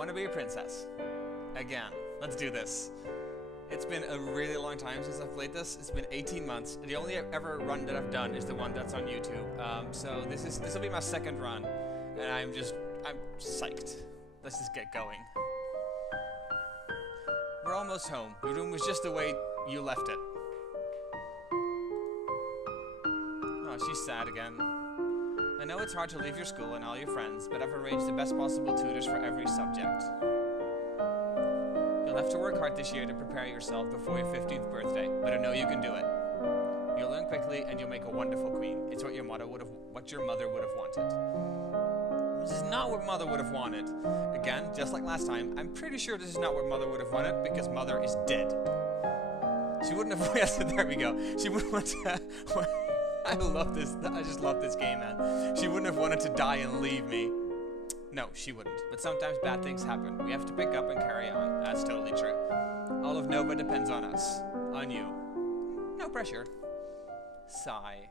want to be a princess. Again. Let's do this. It's been a really long time since I've played this. It's been 18 months. The only ever run that I've done is the one that's on YouTube. So this will be my second run, and I'm psyched. Let's just get going. We're almost home. Your room was just the way you left it. Oh, she's sad again. I know it's hard to leave your school and all your friends, but I've arranged the best possible tutors for every subject. You'll have to work hard this year to prepare yourself before your 15th birthday, but I know you can do it. You'll learn quickly and you'll make a wonderful queen. It's what your mother would have wanted. This is not what Mother would have wanted. Again, just like last time, I'm pretty sure this is not what Mother would have wanted because Mother is dead. She wouldn't have... Yes, there we go. She wouldn't want to... I love this. I just love this game, man. She wouldn't have wanted to die and leave me. No, she wouldn't. But sometimes bad things happen. We have to pick up and carry on. That's totally true. All of Nova depends on us. On you. No pressure. Sigh.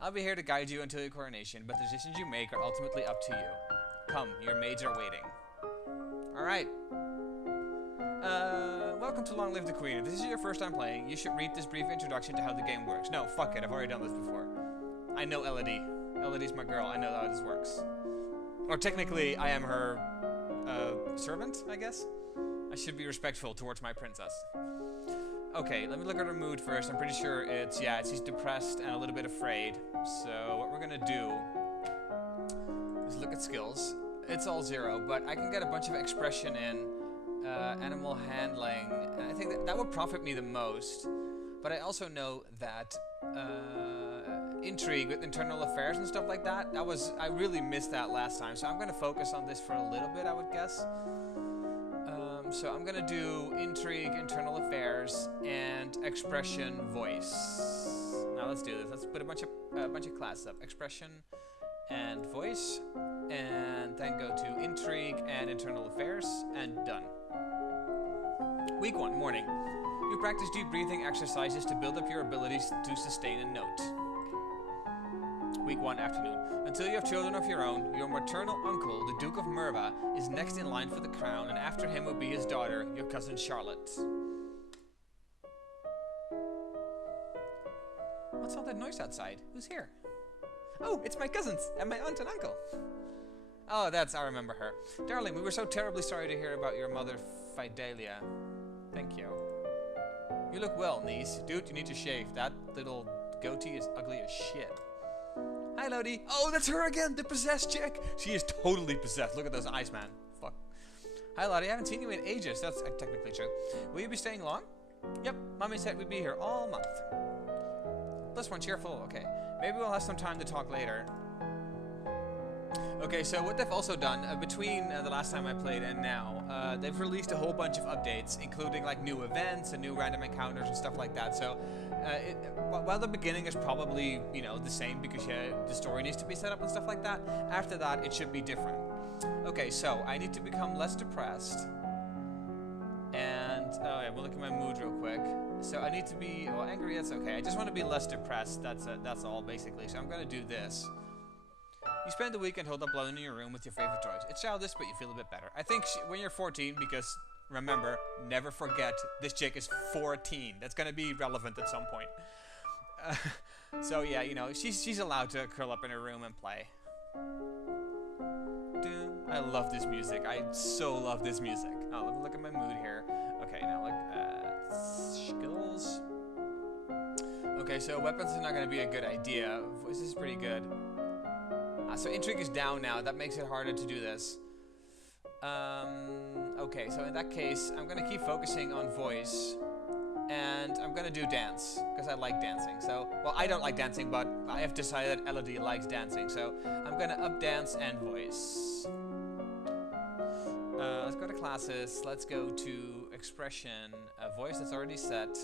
I'll be here to guide you until your coronation, but the decisions you make are ultimately up to you. Come, your maids are waiting. Alright. Welcome to Long Live the Queen. If this is your first time playing, you should read this brief introduction to how the game works. No, fuck it. I've already done this before. I know Elodie. Elodie's my girl. I know how this works. Or technically, I am her servant, I guess? I should be respectful towards my princess. Okay, let me look at her mood first. I'm pretty sure she's depressed and a little bit afraid. So what we're gonna do is look at skills. It's all 0, but I can get a bunch of expression in, animal handling. And I think that would profit me the most. But I also know that intrigue with internal affairs and stuff like that, I really missed that last time. So I'm gonna focus on this for a little bit, I would guess. So I'm gonna do intrigue, internal affairs, and expression, voice. Now let's do this. Let's put a bunch of classes up. Expression and voice, and then go to intrigue and internal affairs, and done. Week 1, morning. You practice deep breathing exercises to build up your abilities to sustain a note. Week 1, afternoon. Until you have children of your own, your maternal uncle, the Duke of Merva, is next in line for the crown, and after him will be his daughter, your cousin Charlotte. What's all that noise outside? Who's here? Oh, it's my cousins, and my aunt and uncle. Oh, I remember her. Darling, we were so terribly sorry to hear about your mother, Fidelia. Thank you. You look well, niece. Dude, you need to shave. That little goatee is ugly as shit. Hi, Lodi. Oh, that's her again, the possessed chick. She is totally possessed. Look at those eyes, man. Fuck. Hi, Lodi. I haven't seen you in ages. That's technically true. Will you be staying long? Yep. Mommy said we'd be here all month. Plus one cheerful. Okay. Maybe we'll have some time to talk later. Okay, so what they've also done, between the last time I played and now, they've released a whole bunch of updates, including like new events and new random encounters and stuff like that. So, while the beginning is probably, the same because the story needs to be set up and stuff like that, after that it should be different. Okay, so I need to become less depressed. And, we'll look at my mood real quick. So I need to be, angry, that's okay. I just want to be less depressed, that's all basically. So I'm going to do this. You spend the weekend holed up alone in your room with your favorite toys. It's childish, but you feel a bit better. I think when you're 14, because remember, never forget, this chick is 14. That's going to be relevant at some point. So yeah, she's allowed to curl up in her room and play. I love this music. I so love this music. Oh, let me look at my mood here. Okay, now look at skills. Okay, so weapons is not going to be a good idea. Voice is pretty good. So intrigue is down now. That makes it harder to do this. Okay, so in that case, I'm going to keep focusing on voice. And I'm going to do dance, because I like dancing. So, well, I don't like dancing, but I have decided Elodie likes dancing. So I'm going to up dance and voice. Let's go to classes. Let's go to expression. Voice, that's already set.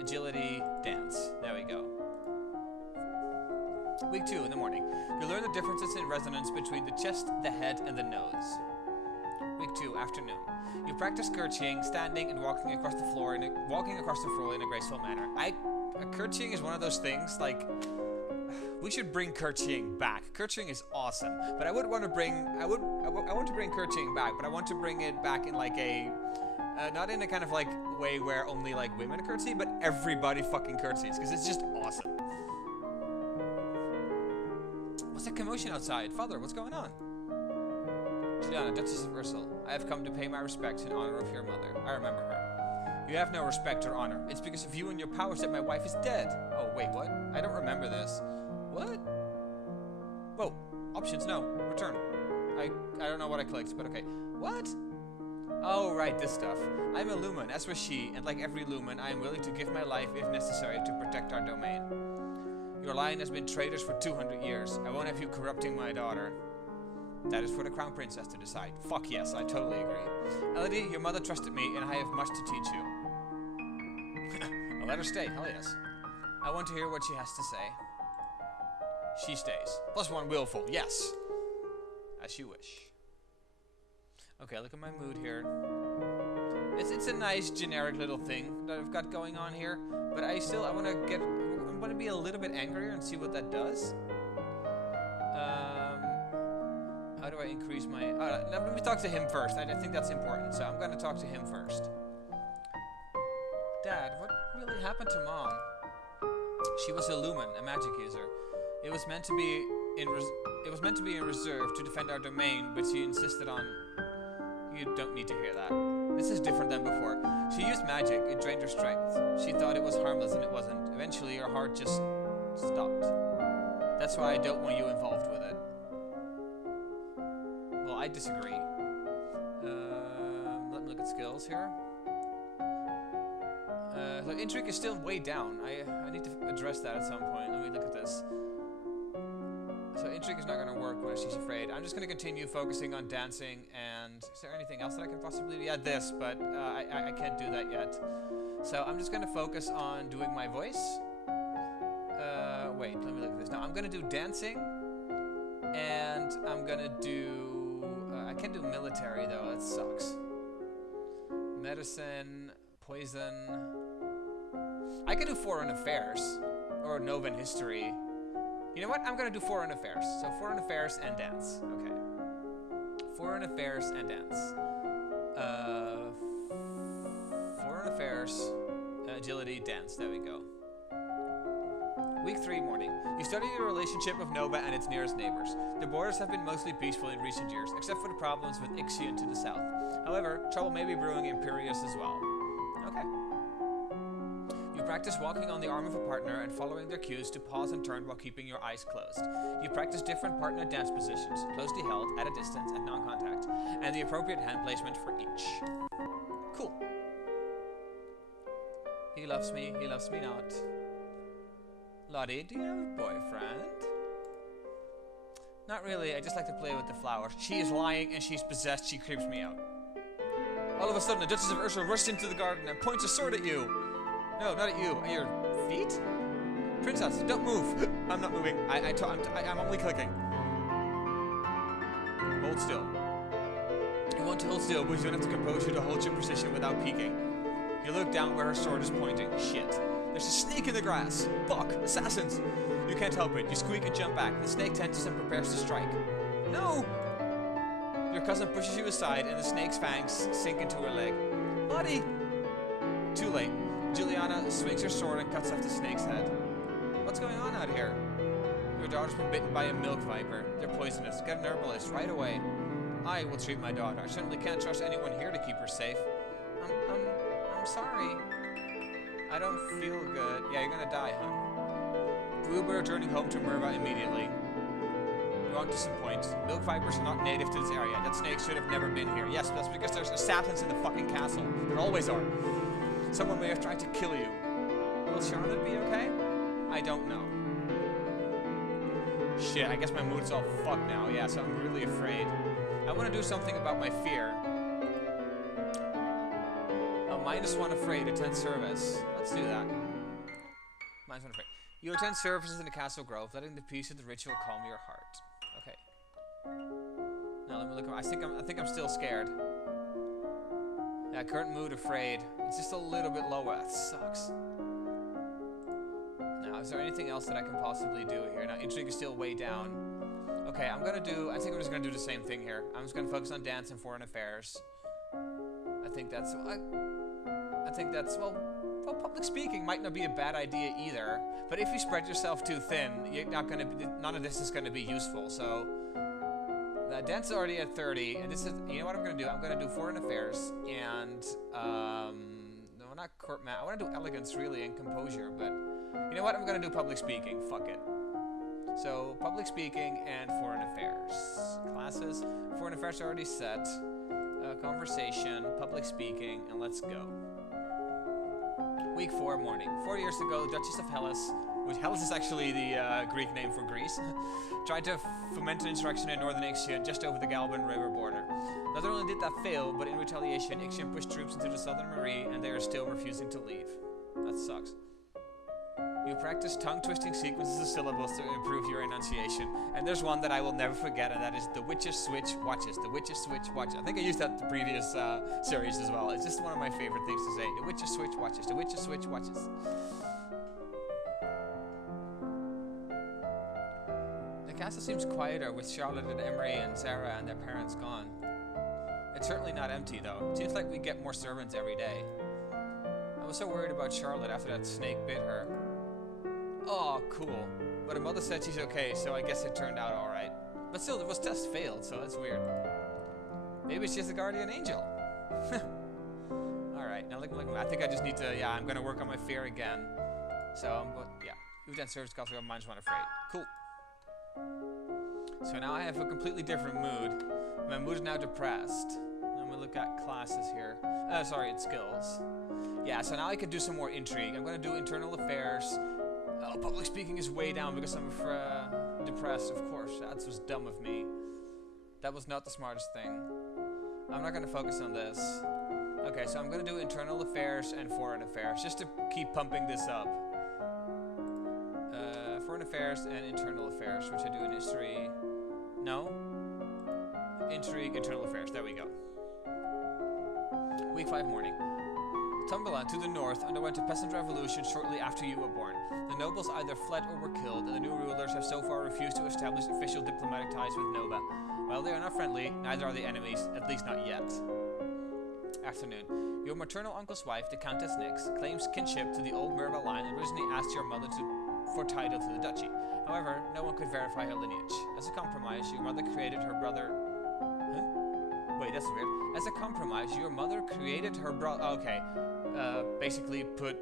Agility, dance. There we go. Week 2 in the morning. You learn the differences in resonance between the chest, the head, and the nose. Week 2, afternoon. You practice curtsying, standing, and walking across the floor in a graceful manner. Curtsying is one of those things, like, We should bring Kerching back. Kerching is awesome, but I want to bring Kerching back, but I want to bring it back in like a, not in a kind of like way where only like women curtsy, but everybody fucking curtsies, because it's just awesome. What's that commotion outside? Father, what's going on? Juliana, Duchess of Ursel, I have come to pay my respects in honor of your mother. I remember her. You have no respect or honor. It's because of you and your powers that my wife is dead. Oh, wait, what? I don't remember this. What? Whoa. Options, no. Return. I don't know what I clicked, but okay. What? Oh, right, this stuff. I'm a Lumen, as was she, and like every Lumen, I am willing to give my life if necessary to protect our domain. Your line has been traitors for 200 years. I won't have you corrupting my daughter. That is for the Crown Princess to decide. Fuck yes, I totally agree. Elodie, your mother trusted me, and I have much to teach you. I'll let her stay, hell yes. I want to hear what she has to say. She stays. +1 willful, yes. As you wish. Okay, look at my mood here. It's a nice generic little thing that I've got going on here, but I want to be a little bit angrier and see what that does. How do I increase my... let me talk to him first. I think that's important, so I'm going to talk to him first. Dad, what really happened to Mom? She was a Lumen, a magic user. It was meant to be in reserve to defend our domain, but she insisted on... You don't need to hear that. This is different than before. She used magic, it drained her strength. She thought it was harmless and it wasn't. Eventually her heart just stopped. That's why I don't want you involved with it. Well, I disagree. Let me look at skills here. So intrigue is still way down. I need to address that at some point. Let me look at this. So intrigue is not going to work when she's afraid. I'm just going to continue focusing on dancing. And is there anything else that I can possibly do? Yeah, this, but I can't do that yet. So I'm just going to focus on doing my voice. Wait, let me look at this. Now I'm going to do dancing, and I'm going to do... I can't do military though. That sucks. Medicine, poison. I could do foreign affairs or Novan history. You know what? I'm gonna do foreign affairs. So foreign affairs and dance. Okay. Foreign affairs and dance. Foreign affairs, agility, dance. There we go. Week 3 morning. You study the relationship of Nova and its nearest neighbors. The borders have been mostly peaceful in recent years, except for the problems with Ixion to the south. However, trouble may be brewing in Piraeus as well. Okay. You practice walking on the arm of a partner and following their cues to pause and turn while keeping your eyes closed. You practice different partner dance positions, closely held, at a distance, and non-contact, and the appropriate hand placement for each. Cool. He loves me not. Lottie, do you have a boyfriend? Not really, I just like to play with the flowers. She is lying and she's possessed, she creeps me out. All of a sudden, the Duchess of Ursel rushed into the garden and points a sword at you. No, not at you. At your feet? Princess, don't move. I'm not moving. I'm only clicking. Hold still. You want to hold still, but you don't have to compose you to hold your position without peeking. You look down where her sword is pointing. Shit. There's a snake in the grass. Fuck. Assassins. You can't help it. You squeak and jump back. The snake tenses and prepares to strike. No! Your cousin pushes you aside and the snake's fangs sink into her leg. Lottie! Too late. Juliana swings her sword and cuts off the snake's head. What's going on out here? Your daughter's been bitten by a milk viper. They're poisonous. Get an herbalist right away. I will treat my daughter. I certainly can't trust anyone here to keep her safe. I'm sorry. I don't feel good. Yeah, you're gonna die, hon. We will be returning home to Merva immediately. You won't disappoint. Milk vipers are not native to this area. That snake should have never been here. Yes, that's because there's assassins in the fucking castle. There always are. Someone may have tried to kill you. Will Charlotte be okay? I don't know. Shit, I guess my mood's all fucked now. Yeah, so I'm really afraid. I want to do something about my fear. -1 afraid, attend service. Let's do that. -1 afraid. You attend services in the castle grove, letting the peace of the ritual calm your heart. Okay. Now let me look. I think I'm still scared. Yeah, current mood afraid. It's just a little bit lower. That sucks. Now Is there anything else that I can possibly do here? Now, intrigue is still way down. Okay, I think I'm just gonna do the same thing here. I'm just gonna focus on dance and foreign affairs. I think that's, well, public speaking might not be a bad idea either, but if you spread yourself too thin, none of this is gonna be useful, so. The dance is already at 30, and this is, you know what I'm gonna do? I'm gonna do foreign affairs, and, no, not court I wanna do elegance, really, and composure, but, you know what? I'm gonna do public speaking, fuck it. So, public speaking and foreign affairs. Classes, foreign affairs are already set. Conversation, public speaking, and let's go. Week 4 morning. 4 years ago, the Duchess of Hellas, which Hellas is actually the Greek name for Greece, tried to foment an insurrection in northern Ixion just over the Galban River border. Not only did that fail, but in retaliation, Ixion pushed troops into the southern Marine, and they are still refusing to leave. That sucks. You practice tongue-twisting sequences of syllables to improve your enunciation. And there's one that I will never forget, and that is the witches switch watches. The witches switch watches. I think I used that in the previous series as well. It's just one of my favorite things to say. The witches switch watches. The witches switch watches. The castle seems quieter with Charlotte and Emery and Sarah and their parents gone. It's certainly not empty, though. It seems like we get more servants every day. I was so worried about Charlotte after that snake bit her. Oh, cool. But her mother said she's okay, so I guess it turned out alright. But still, the test failed, so that's weird. Maybe she's a guardian angel. Alright, now look, I think I just need to, I'm gonna work on my fear again. So, You've done service calls, I'm minus 1 afraid. Cool. So now I have a completely different mood. My mood is now depressed. I'm gonna look at classes here. It's skills. Yeah, so now I can do some more intrigue. I'm gonna do internal affairs. Oh, public speaking is way down because I'm depressed, of course. That was dumb of me. That was not the smartest thing. I'm not going to focus on this. Okay, so I'm going to do internal affairs and foreign affairs, just to keep pumping this up. Foreign affairs and internal affairs, which I do in history. No? Intrigue, internal affairs. There we go. Week 5 morning. Tumberland, to the north, underwent a peasant revolution shortly after you were born. The nobles either fled or were killed, and the new rulers have so far refused to establish official diplomatic ties with Nova. While they are not friendly, neither are the enemies, at least not yet. Afternoon. Your maternal uncle's wife, the Countess Nyx, claims kinship to the old Merva line and originally asked your mother for title to the duchy. However, no one could verify her lineage. As a compromise, your mother created her brother... Wait, that's weird. As a compromise, your mother created her brother... Okay. Basically put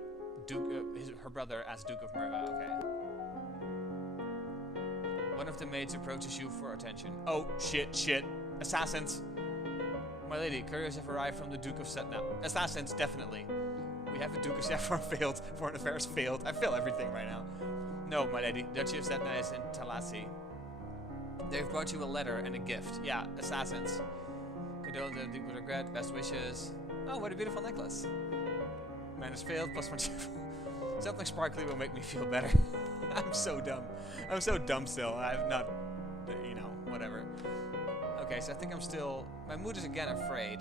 her brother as Duke of Merva. Okay. One of the maids approaches you for attention. Oh, shit. Assassins. My lady, couriers have arrived from the Duke of Setna. Assassins, definitely. We have a Duke of Saffron failed. Foreign affairs failed. I fail everything right now. No, my lady. Duchy of Setna is in Talassi. They've brought you a letter and a gift. Yeah, assassins. Condolences with regret. Best wishes. Oh, what a beautiful necklace. Minus failed, plus 1 cheerful. Something sparkly will make me feel better. I'm so dumb. I'm so dumb still. I've not, whatever. Okay, so I think I'm still... My mood is again afraid.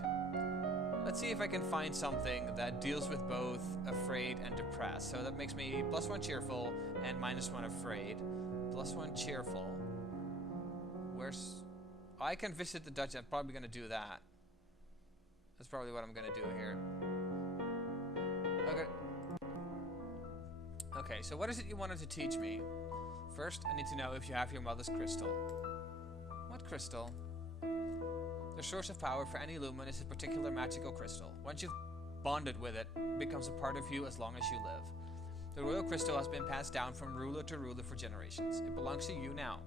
Let's see if I can find something that deals with both afraid and depressed. So that makes me plus 1 cheerful and minus 1 afraid. Plus 1 cheerful. Where's... Oh, I can visit the Dutch. I'm probably going to do that. That's probably what I'm going to do here. Okay, so what is it you wanted to teach me? First, I need to know if you have your mother's crystal. What crystal? The source of power for any lumen is a particular magical crystal. Once you've bonded with it, it becomes a part of you as long as you live. The royal crystal has been passed down from ruler to ruler for generations. It belongs to you now.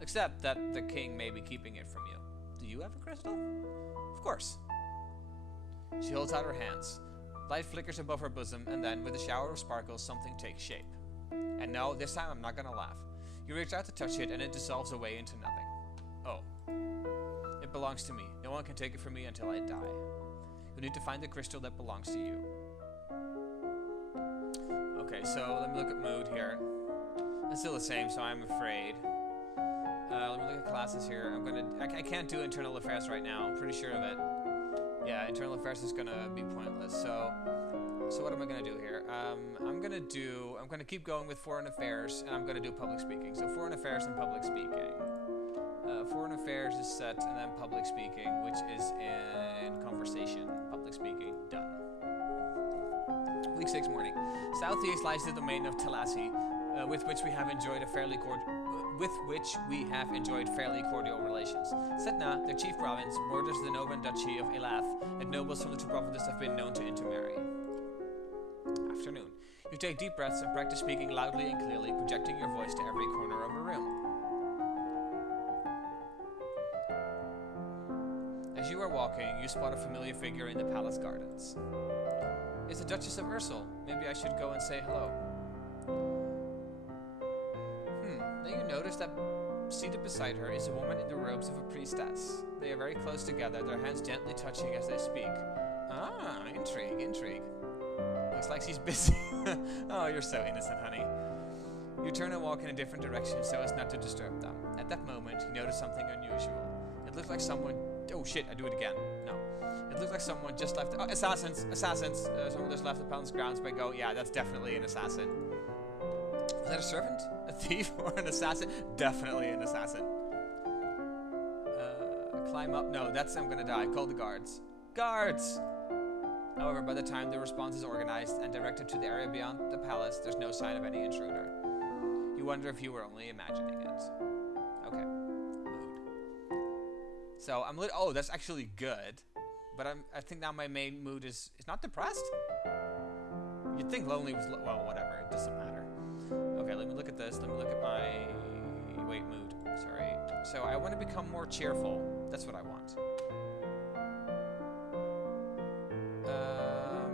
Except that the king may be keeping it from you. Do you have a crystal? Of course. She holds out her hands. Light flickers above her bosom, and then, with a shower of sparkles, something takes shape. And no, this time I'm not gonna laugh. You reach out to touch it, and it dissolves away into nothing. Oh. It belongs to me. No one can take it from me until I die. You need to find the crystal that belongs to you. Okay, so let me look at mood here. It's still the same, so I'm afraid. Let me look at classes here. I can't do internal affairs right now. I'm pretty sure of it. Yeah, internal affairs is gonna be pointless. So So what am I gonna do here? I'm gonna keep going with foreign affairs, and I'm gonna do public speaking. So foreign affairs and public speaking. Foreign affairs is set, and then public speaking, which is in conversation. Public speaking, done. Week 6 morning. Southeast lies the domain of Talassi, with which we have enjoyed fairly cordial relations. Setna, their chief province, borders the Novan Duchy of Elath, and nobles from the two provinces have been known to intermarry. Afternoon. You take deep breaths and practice speaking loudly and clearly, projecting your voice to every corner of a room. As you are walking, you spot a familiar figure in the palace gardens. It's the Duchess of Ursel. Maybe I should go and say hello. Then you notice that seated beside her is a woman in the robes of a priestess. They are very close together, their hands gently touching as they speak. Ah, intrigue, intrigue. Looks like she's busy. Oh, you're so innocent, honey. You turn and walk in a different direction so as not to disturb them. At that moment, you notice something unusual. It looks like someone... Oh shit, I do it again. No. It looks like someone just left... Oh, assassins! Assassins! Someone just left the palace grounds by go. Yeah, that's definitely an assassin. Is that a servant? A thief? Or an assassin? Definitely an assassin. Climb up. No, that's I'm gonna die. Call the guards. Guards! However, by the time the response is organized and directed to the area beyond the palace, there's no sign of any intruder. You wonder if you were only imagining it. Okay. Mood. So I'm oh, that's actually good. But I think now my main mood is not depressed. You'd think lonely was well, whatever. It doesn't matter. Okay, let me look at this. Let me look at my mood. Sorry. So I want to become more cheerful. That's what I want.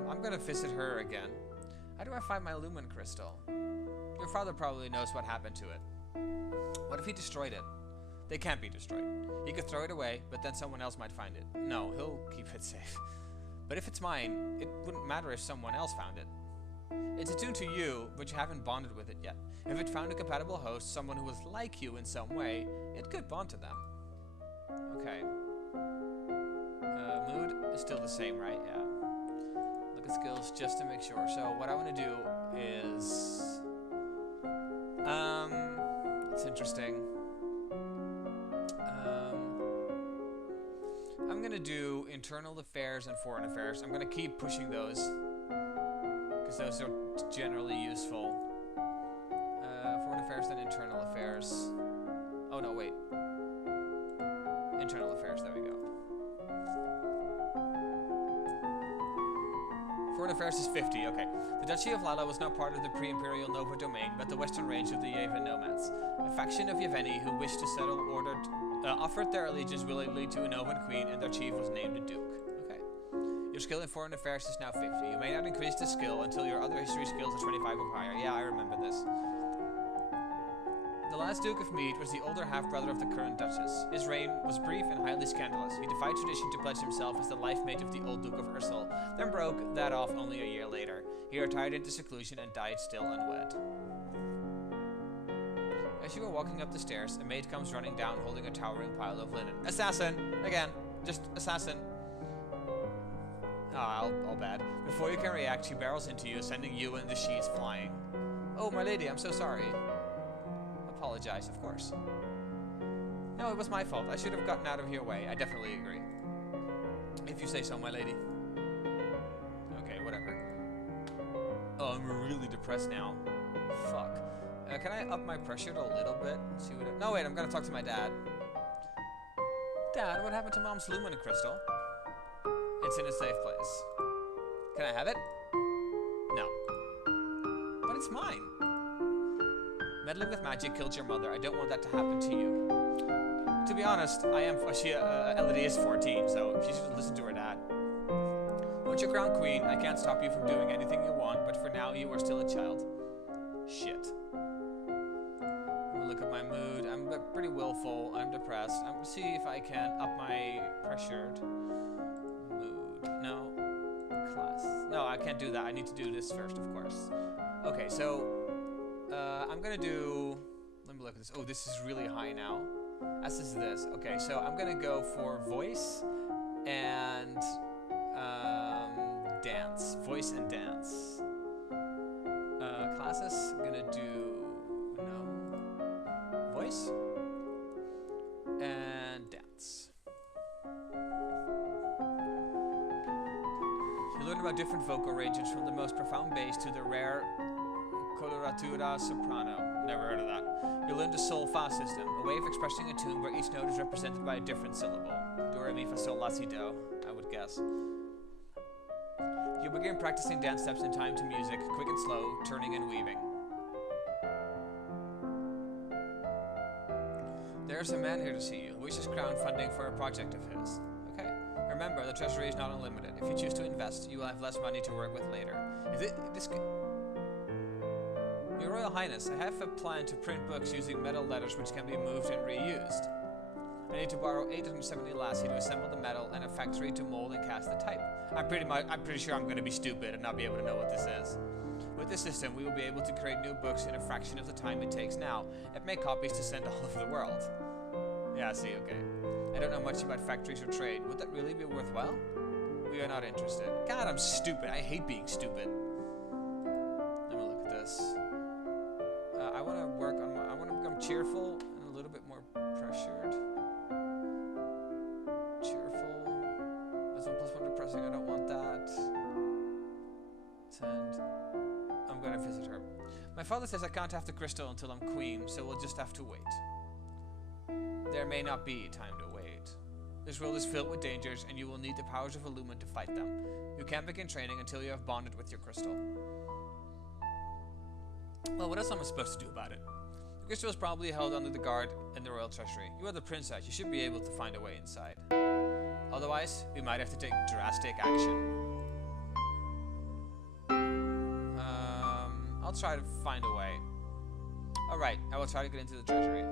I'm gonna visit her again. How do I find my lumen crystal? Your father probably knows what happened to it. What if he destroyed it? They can't be destroyed. He could throw it away, but then someone else might find it. No, he'll keep it safe. But if it's mine, it wouldn't matter if someone else found it. It's attuned to you, but you haven't bonded with it yet. If it found a compatible host, someone who was like you in some way, it could bond to them. Okay. Mood is still the same, right? Yeah. Look at skills just to make sure. So what I want to do is... it's interesting. I'm going to do internal affairs and foreign affairs. I'm going to keep pushing those, because those are generally useful. Foreign affairs, then internal affairs. Oh no, wait. Internal affairs, there we go. Foreign affairs is 50, okay. The Duchy of Lala was not part of the pre-imperial Nova domain, but the western range of the Yevon nomads. A faction of Yeveni who wished to settle offered their allegiance willingly to a Novan queen, and their chief was named a duke. Okay. Your skill in foreign affairs is now 50. You may not increase the skill until your other history skills are 25 or higher. Yeah, I remember this. The last Duke of Mead was the older half-brother of the current Duchess. His reign was brief and highly scandalous. He defied tradition to pledge himself as the life mate of the old Duke of Ursel, then broke that off only a year later. He retired into seclusion and died still unwed. As you are walking up the stairs, a maid comes running down holding a towering pile of linen. Assassin! Again. Just assassin. Ah, all bad. Before you can react, she barrels into you, sending you and the sheets flying. Oh, my lady, I'm so sorry. Apologize, of course. No, it was my fault. I should have gotten out of your way. I definitely agree. If you say so, my lady. Okay, whatever. Oh, I'm really depressed now. Fuck. Can I up my pressure a little bit? See what no, wait, I'm gonna talk to my dad. Dad, what happened to Mom's lumen crystal? It's in a safe place. Can I have it? No. But it's mine. Meddling with magic killed your mother. I don't want that to happen to you. To be honest, Elodie is 14, so she should listen to her dad. Once you're crowned queen, I can't stop you from doing anything you want, but for now you are still a child. Shit. Look at my mood. I'm pretty willful. I'm depressed. I'm gonna see if I can up my pressured mood. No. Class. No, I can't do that. I need to do this first, of course. Okay, so I'm gonna do... Let me look at this. Oh, this is really high now. As is this. Okay, so I'm gonna go for voice and dance. Voice and dance. Classes, I'm gonna do no. Voice and dance. You learn about different vocal ranges from the most profound bass to the rare coloratura soprano. Never heard of that. You learn the sol fa system, a way of expressing a tune where each note is represented by a different syllable. Do, re, mi, fa, sol, la, si, do, I would guess. You begin practicing dance steps in time to music, quick and slow, turning and weaving. There's a man here to see you, who wishes crowdfunding for a project of his. Okay. Remember, the treasury is not unlimited. If you choose to invest, you will have less money to work with later. Your Royal Highness, I have a plan to print books using metal letters which can be moved and reused. I need to borrow 870 lassie to assemble the metal and a factory to mold and cast the type. I'm pretty sure I'm going to be stupid and not be able to know what this is. With this system, we will be able to create new books in a fraction of the time it takes now, and make copies to send all over the world. Yeah, see, okay. I don't know much about factories or trade. Would that really be worthwhile? We are not interested. God, I'm stupid. I hate being stupid. Let me look at this. I want to work on I want to become cheerful and a little bit more pressured. Cheerful. That's 1+1 depressing. I don't want that. Send. I'm going to visit her. My father says I can't have the crystal until I'm queen, so we'll just have to wait. There may not be time to wait. This world is filled with dangers, and you will need the powers of Illumin to fight them. You can't begin training until you have bonded with your crystal. Well, what else am I supposed to do about it? The crystal is probably held under the guard in the royal treasury. You are the princess. You should be able to find a way inside. Otherwise, we might have to take drastic action. I'll try to find a way. Alright, I will try to get into the treasury.